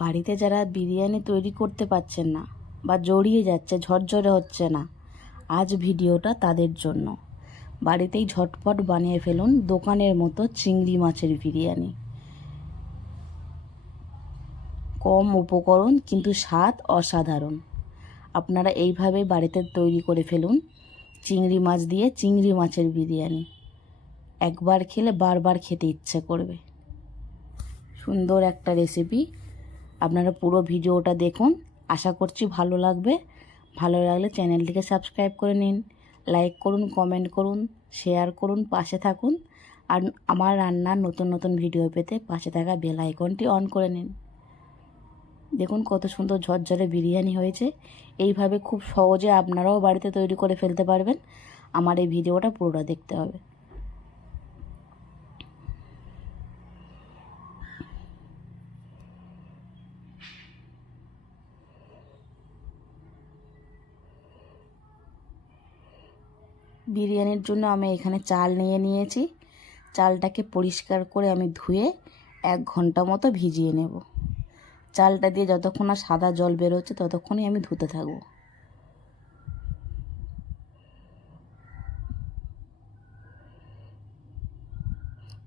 বাড়িতে যারা বিরিয়ানি তৈরি করতে পারছেন না বা জড়িয়ে যাচ্ছে, ঝরঝরে হচ্ছে না, আজ ভিডিওটা তাদের জন্য। বাড়িতেই ঝটপট বানিয়ে ফেলুন দোকানের মতো চিংড়ি মাছের বিরিয়ানি। কম উপকরণ কিন্তু স্বাদ অসাধারণ। আপনারা এইভাবে বাড়িতে তৈরি করে ফেলুন চিংড়ি মাছ দিয়ে চিংড়ি মাছের বিরিয়ানি। একবার খেলে বারবার খেতে ইচ্ছে করবে। সুন্দর একটা রেসিপি। আপনারা পুরো ভিডিওটা দেখুন, আশা করছি ভালো লাগবে। ভালো লাগলে চ্যানেলটিকে সাবস্ক্রাইব করে নিন, লাইক করুন, কমেন্ট করুন, শেয়ার করুন, পাশে থাকুন। আর আমার রান্নার নতুন নতুন ভিডিও পেতে পাশে থাকা বেল আইকনটি অন করে নিন। দেখুন কত সুন্দর ঝরঝরে বিরিয়ানি হয়েছে। এইভাবে খুব সহজে আপনারাও বাড়িতে তৈরি করে ফেলতে পারবেন। আমার এই ভিডিওটা পুরোটা দেখতে হবে। বিরিয়ানির জন্য আমি এখানে চাল নিয়ে নিয়েছি। চালটাকে পরিষ্কার করে আমি ধুয়ে 1 ঘন্টা মতো ভিজিয়ে নেব। চালটা দিয়ে যতক্ষণ না সাদা জল বেরোচ্ছে ততক্ষণই আমি ধুতে থাকবো।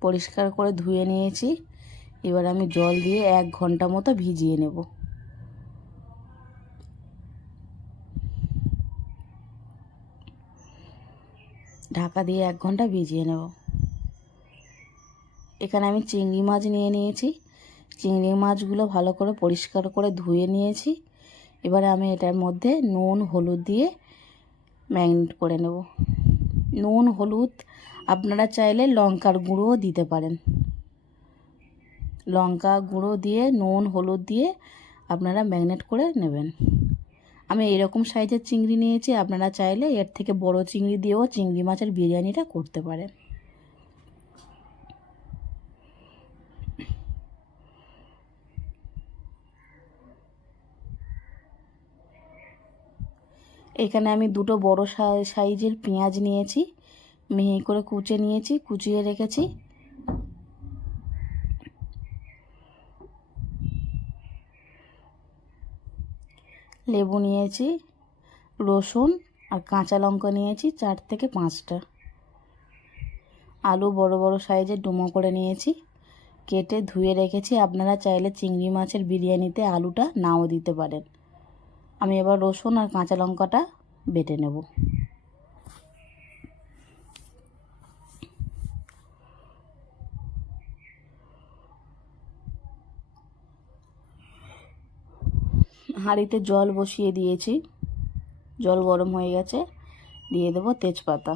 পরিষ্কার করে ধুয়ে নিয়েছি। এবার আমি জল দিয়ে 1 ঘন্টা মতো ভিজিয়ে নেব। ঢাকা দিয়ে 1 ঘন্টা ভিজিয়ে নেব। এখানে আমি চিংড়ি মাছ নিয়ে নিয়েছি। চিংড়ি মাছগুলো ভালো করে পরিষ্কার করে ধুয়ে নিয়েছি। এবারে আমি এটার মধ্যে নুন হলুদ দিয়ে ম্যারিনেট করে নেব। নুন হলুদ আপনারা চাইলে লঙ্কার গুঁড়োও দিতে পারেন। লঙ্কা গুঁড়ো দিয়ে নুন হলুদ দিয়ে আপনারা ম্যারিনেট করে নেবেন। আমি এরকম সাইজের চিংড়ি নিয়েছি, আপনারা চাইলে এর থেকে বড় চিংড়ি দিয়েও চিংড়ি মাছের বিরিয়ানিটা করতে পারেন। এখানে আমি 2টো বড় সাইজের পেঁয়াজ নিয়েছি, মিহি করে কুচে নিয়েছি, কুচিয়ে রেখেছি। লেবু নিয়েছি, রসুন আর কাঁচা লঙ্কা নিয়েছি 4 থেকে 5টা। আলু বড় বড় সাইজের ডুমো করে নিয়েছি, কেটে ধুয়ে রেখেছি। আপনারা চাইলে চিংড়ি মাছের বিরিয়ানিতে আলুটা নাও দিতে পারেন। আমি এবার রসুন আর কাঁচা লঙ্কাটা বেটে নেব। হাঁড়িতে জল বসিয়ে দিয়েছি, জল গরম হয়ে গেছে। দিয়ে দেব তেজপাতা,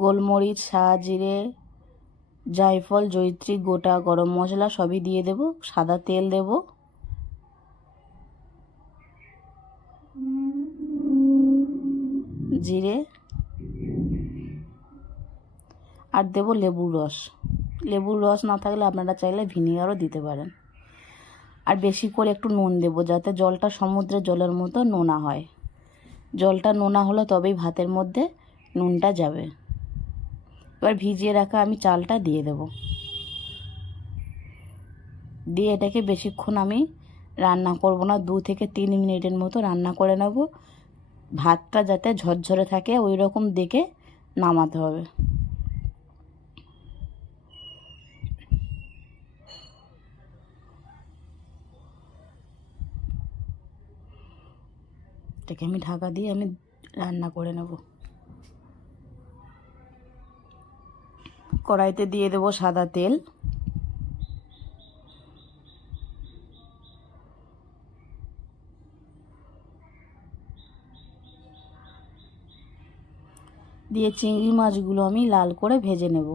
গোলমরিচ, জিরে, জায়ফল, জয়িত্রী, গোটা গরম মশলা সবই দিয়ে দেব। সাদা তেল দেব, জিরে, আর দেব লেবুর রস। লেবুর রস না থাকলে আপনারা চাইলে ভিনিগারও দিতে পারেন। আর বেশি করে একটু নুন দেব, যাতে জলটা সমুদ্রের জলের মতো নোনা হয়। জলটা নোনা হলে তবেই ভাতের মধ্যে নুনটা যাবে। এবার ভিজিয়ে রাখা আমি চালটা দিয়ে দেব। দিয়ে এটাকে বেশিক্ষণ আমি রান্না করব না, 2 থেকে 3 মিনিটের মতো রান্না করে নেব। ভাতটা যাতে ঝরঝরে থাকে ওই রকম দেখে নামাতে হবে। এটাকে আমি ঢাকা দিয়ে আমি রান্না করে নেব। কড়াইতে দিয়ে দেব সাদা তেল, দিয়ে চিংড়ি মাছগুলো আমি লাল করে ভেজে নেব।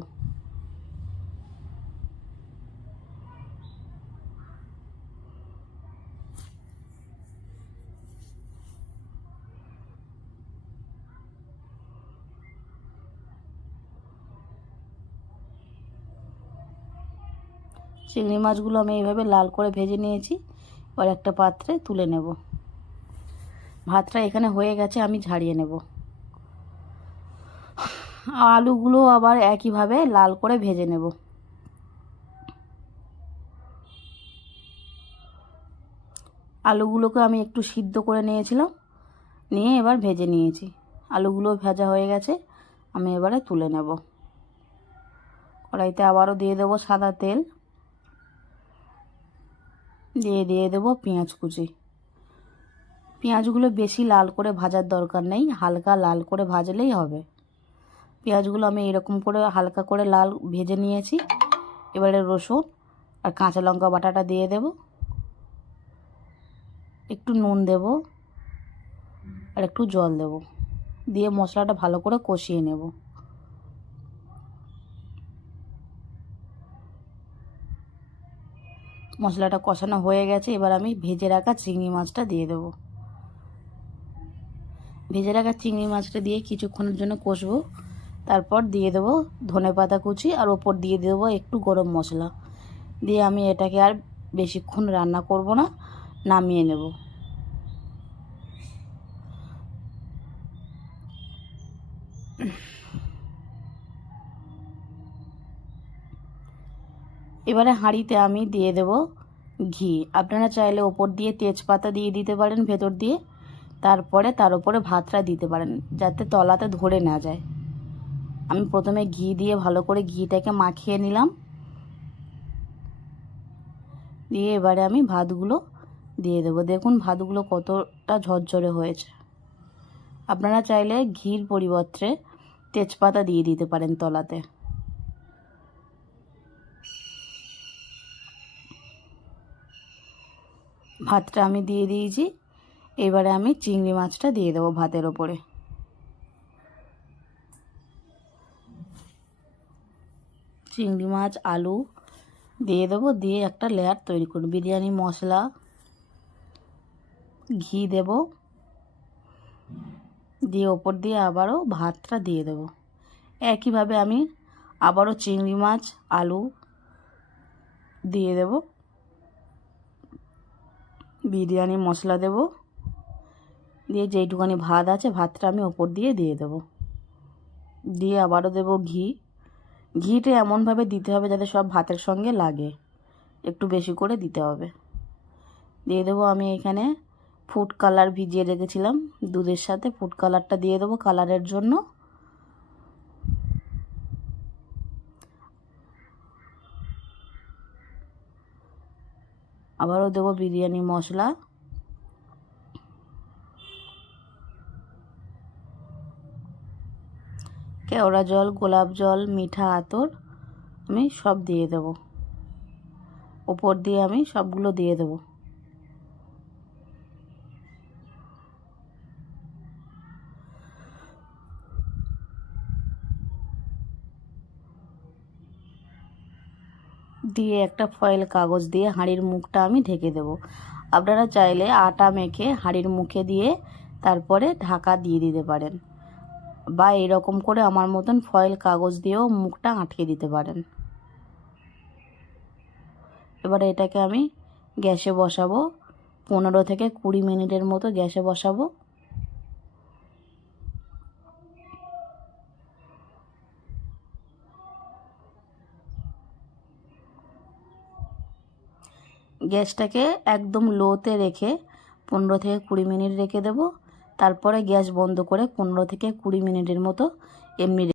চিংড়ি মাছগুলো আমি এইভাবে লাল করে ভেজে নিয়েছি। এবার একটা পাত্রে তুলে নেব। ভাতটা এখানে হয়ে গেছে, আমি ঝাড়িয়ে নেব। আলুগুলো আবার একইভাবে লাল করে ভেজে নেব। আলুগুলোকে আমি একটু সিদ্ধ করে নিয়েছিলাম, নিয়ে এবার ভেজে নিয়েছি। আলুগুলো ভাজা হয়ে গেছে, আমি এবারে তুলে নেব। কড়াইতে আবারও দিয়ে দেবো সাদা তেল, দিয়ে দেবো পেঁয়াজ কুচি। পেঁয়াজগুলো বেশি লাল করে ভাজার দরকার নেই, হালকা লাল করে ভাজলেই হবে। পেঁয়াজগুলো আমি এরকম করে হালকা করে লাল ভেজে নিয়েছি। এবারে রসুন আর কাঁচা লঙ্কা বাটাটা দিয়ে দেব, একটু নুন দেব আর একটু জল দেব, দিয়ে মশলাটা ভালো করে কষিয়ে নেব। মশলাটা কষানো হয়ে গেছে, এবার আমি ভেজে রাখা চিংড়ি মাছটা দিয়ে দেব। ভেজে রাখা চিংড়ি মাছটা দিয়ে কিছুক্ষণের জন্য কষবো। তারপর দিয়ে দেবো ধনেপাতা কুচি আর ওপর দিয়ে দেবো একটু গরম মশলা, দিয়ে আমি এটাকে আর বেশিক্ষণ রান্না করব না, নামিয়ে নেব। এবারে হাঁড়িতে আমি দিয়ে দেব ঘি। আপনারা চাইলে ওপর দিয়ে তেজপাতা দিয়ে দিতে পারেন ভেতর দিয়ে, তারপরে তার উপরে ভাতটা দিতে পারেন যাতে তলাতে ধরে না যায়। আমি প্রথমে ঘি দিয়ে ভালো করে ঘিটাকে মাখিয়ে নিলাম, দিয়ে এবারে আমি ভাতগুলো দিয়ে দেবো। দেখুন ভাতগুলো কতটা ঝরঝরে হয়েছে। আপনারা চাইলে ঘির পরিবর্তে তেজপাতা দিয়ে দিতে পারেন তলাতে। ভাতটা আমি দিয়ে দিয়েছি, এবারে আমি চিংড়ি মাছটা দিয়ে দেবো ভাতের ওপরে। চিংড়ি মাছ আলু দিয়ে দেবো, দিয়ে একটা লেয়ার তৈরি করব। বিরিয়ানি মশলা, ঘি দেব, দিয়ে ওপর দিয়ে আবারও ভাতটা দিয়ে দেব। একইভাবে আমি আবারও চিংড়ি মাছ আলু দিয়ে দেব, বিরিয়ানি মশলা দেব, দিয়ে যেইটুখানি ভাত আছে ভাতটা আমি ওপর দিয়ে দেব, দিয়ে আবারও দেব ঘি। ঘিটা এমনভাবে দিতে হবে যাতে সব ভাতের সঙ্গে লাগে, একটু বেশি করে দিতে হবে। দিয়ে দেবো আমি এখানে ফুড কালার ভিজিয়ে রেখেছিলাম, দুধের সাথে ফুড কালারটা দিয়ে দেবো কালারের জন্য। আবারও দেবো বিরিয়ানি মশলা, কেওড়া জল, গোলাপ জল, মিঠা আতর আমি সব দিয়ে দেবো। ওপর দিয়ে আমি সবগুলো দিয়ে দেবো। দিয়ে একটা ফয়েল কাগজ দিয়ে হাঁড়ির মুখটা আমি ঢেকে দেব। আপনারা চাইলে আটা মেখে হাঁড়ির মুখে দিয়ে তারপরে ঢাকা দিয়ে দিতে পারেন, বা এরকম করে আমার মতন ফয়েল কাগজ দিয়েও মুখটা আটকে দিতে পারেন। এবারে এটাকে আমি গ্যাসে বসাবো, 15 থেকে 20 মিনিটের মতো গ্যাসে বসাবো। গ্যাসটাকে একদম লোতে রেখে 15 থেকে 20 মিনিট রেখে দেবো। তারপরে গ্যাস বন্ধ করে 15 থেকে 20 মিনিটের মতো এমনি